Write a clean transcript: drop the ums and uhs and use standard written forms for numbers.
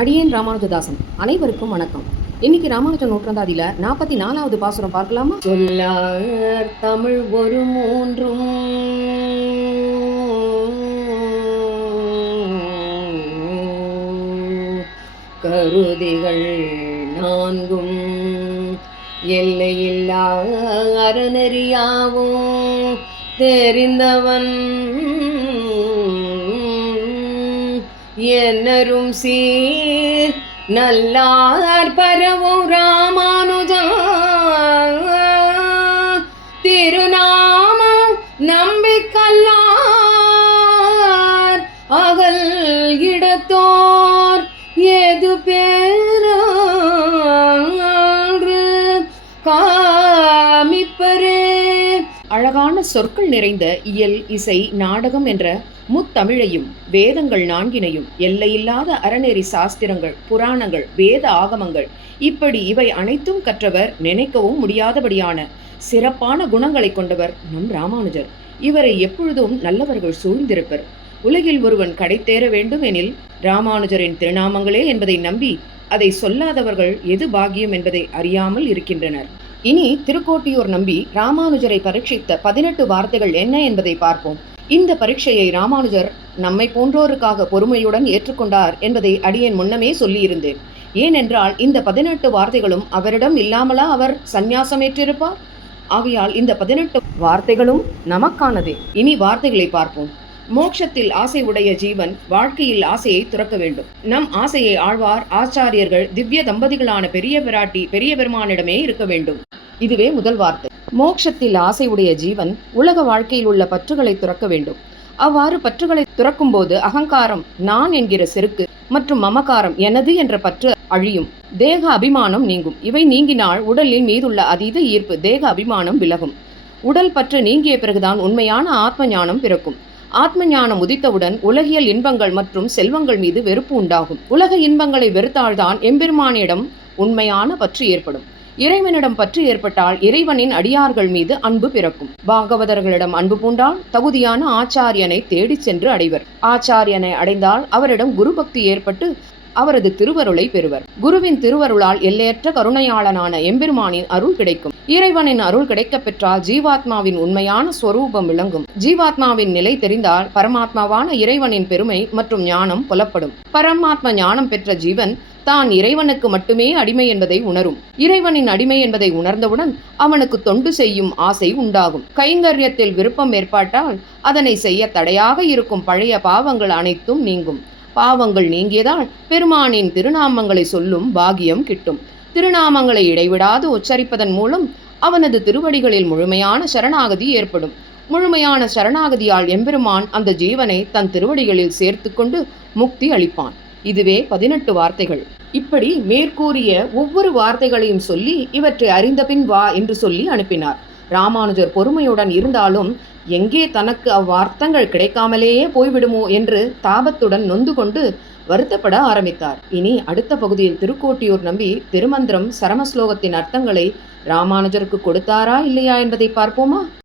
அடியேன் ராமானுஜதாசன். அனைவருக்கும் வணக்கம். இன்னைக்கு ராமானுஜ நூற்றாண்டாதியில 44வது பாசுரம் பார்க்கலாமா? சொல்லார் தமிழ் ஒரு மூன்றும் கருதிகள் நான்கும் எல்லையில்லா அறநெறியாவும் தெரிந்தவன் என்னரும் சீர் நல்லார் பரவும் ராமானுஜா திருநாமம் நம்பிக்கல்லார் அகல் இடத்தோர் எது பேரு காமிப்பரே. அழகான சொற்கள் நிறைந்த இயல், இசை, நாடகம் என்ற முத்தமிழையும் வேதங்கள் நான்கினையும் எல்லையில்லாத அறநெறி சாஸ்திரங்கள், புராணங்கள், வேத ஆகமங்கள் இப்படி இவை அனைத்தும் கற்றவர், நினைக்கவும் முடியாதபடியான சிறப்பான குணங்களை கொண்டவர் நம் ராமானுஜர். இவரை எப்பொழுதும் நல்லவர்கள் சூழ்ந்திருப்பர். உலகில் ஒருவன் கடைத்தேற வேண்டும் எனில் ராமானுஜரின் திருநாமங்களே என்பதை நம்பி அதை சொல்லாதவர்கள் எது பாக்கியம் என்பதை அறியாமல் இருக்கின்றனர். இனி திருக்கோட்டியூர் நம்பி ராமானுஜரை பரீட்சித்த 18 வார்த்தைகள் என்ன என்பதை பார்ப்போம். இந்த பரீட்சையை ராமானுஜர் நம்மை போன்றோருக்காக பொறுமையுடன் ஏற்றுக்கொண்டார் என்பதை அடியேன் முன்னமே சொல்லியிருந்தேன். ஏனென்றால் இந்த 18 வார்த்தைகளும் அவரிடம் இல்லாமலா அவர் சந்நியாசமேற்றிருப்பார்? ஆகையால் இந்த 18 வார்த்தைகளும் நமக்கானதே. இனி வார்த்தைகளை பார்ப்போம். மோட்சத்தில் ஆசை உடைய ஜீவன் வாழ்க்கையில் ஆசையை துறக்க வேண்டும். நம் ஆசையை ஆழ்வார், ஆச்சாரியர்கள், திவ்ய தம்பதிகளான பெரிய பிராட்டி, பெரிய பெருமானிடமே இருக்க வேண்டும். இதுவே முதல் வார்த்தை. மோட்சத்தில் ஆசை உடைய ஜீவன் உலக வாழ்க்கையில் உள்ள பற்றுகளை துறக்க வேண்டும். அவ்வாறு பற்றுகளை துறக்கும் போது அகங்காரம், நான் என்கிற செருக்கு மற்றும் மமகாரம், எனது என்ற பற்று அழியும். தேக அபிமானம் நீங்கும். இவை நீங்கினால் உடலில் மீதுள்ள அதீத ஈர்ப்பு, தேக அபிமானம் விலகும். உடல் பற்று நீங்கிய பிறகுதான் உண்மையான ஆத்ம ஞானம் பிறக்கும். ஆத்ம ஞானம் உதித்தவுடன் உலகியல் இன்பங்கள் மற்றும் செல்வங்கள் மீது வெறுப்பு உண்டாகும். உலக இன்பங்களை வெறுத்தால்தான் எம்பெருமானிடம் உண்மையான பற்று ஏற்படும். இறைவனிடம் பற்று ஏற்பட்டால் இறைவனின் அடியார்கள் மீது அன்பு பிறக்கும். பாகவதர்களிடம் அன்பு பூண்டால் தகுதியான ஆச்சாரியனை தேடி சென்று அடைவர். ஆச்சாரியனை அடைந்தால் அவரிடம் குரு பக்தி ஏற்பட்டு அவரது திருவருளை பெறுவர். குருவின் திருவருளால் எல்லையற்ற கருணையாளனான எம்பெருமானின் அருள் கிடைக்கும். இறைவனின் அருள் கிடைக்க பெற்றால் ஜீவாத்மாவின் உண்மையான ஸ்வரூபம் விளங்கும். ஜீவாத்மாவின் நிலை தெரிந்தால் பரமாத்மாவான இறைவனின் பெருமை மற்றும் ஞானம் புலப்படும். பரமாத்ம ஞானம் பெற்ற ஜீவன் தான் இறைவனுக்கு மட்டுமே அடிமை என்பதை உணரும். இறைவனின் அடிமை என்பதை உணர்ந்தவுடன் அவனுக்கு தொண்டு செய்யும் ஆசை உண்டாகும். கைங்கரியத்தில் விருப்பம் ஏற்பட்டால் அதனை செய்ய தடையாக இருக்கும் பழைய பாவங்கள் அனைத்தும் நீங்கும். பாவங்கள் நீங்கியதால் பெருமானின் திருநாமங்களை சொல்லும் பாகியம் கிட்டும். திருநாமங்களை இடைவிடாது உச்சரிப்பதன் மூலம் அவனது திருவடிகளில் முழுமையான சரணாகதி ஏற்படும். முழுமையான சரணாகதியால் எம்பெருமான் அந்த ஜீவனை தன் திருவடிகளில் சேர்த்து கொண்டு முக்தி அளிப்பான். இதுவே 18 வார்த்தைகள். இப்படி மேற்கூறிய ஒவ்வொரு வார்த்தைகளையும் சொல்லி இவற்றை அறிந்தபின் வா என்று சொல்லி அனுப்பினார். ராமானுஜர் பொறுமையுடன் இருந்தாலும் எங்கே தனக்கு அவ்வார்த்தங்கள் கிடைக்காமலேயே போய்விடுமோ என்று தாபத்துடன் நொந்து கொண்டு வருத்தப்பட ஆரம்பித்தார். இனி அடுத்த பகுதியில் திருக்கோட்டியூர் நம்பி திருமந்திரம் சரமஸ்லோகத்தின் அர்த்தங்களை ராமானுஜருக்கு கொடுத்தாரா இல்லையா என்பதை பார்ப்போமா?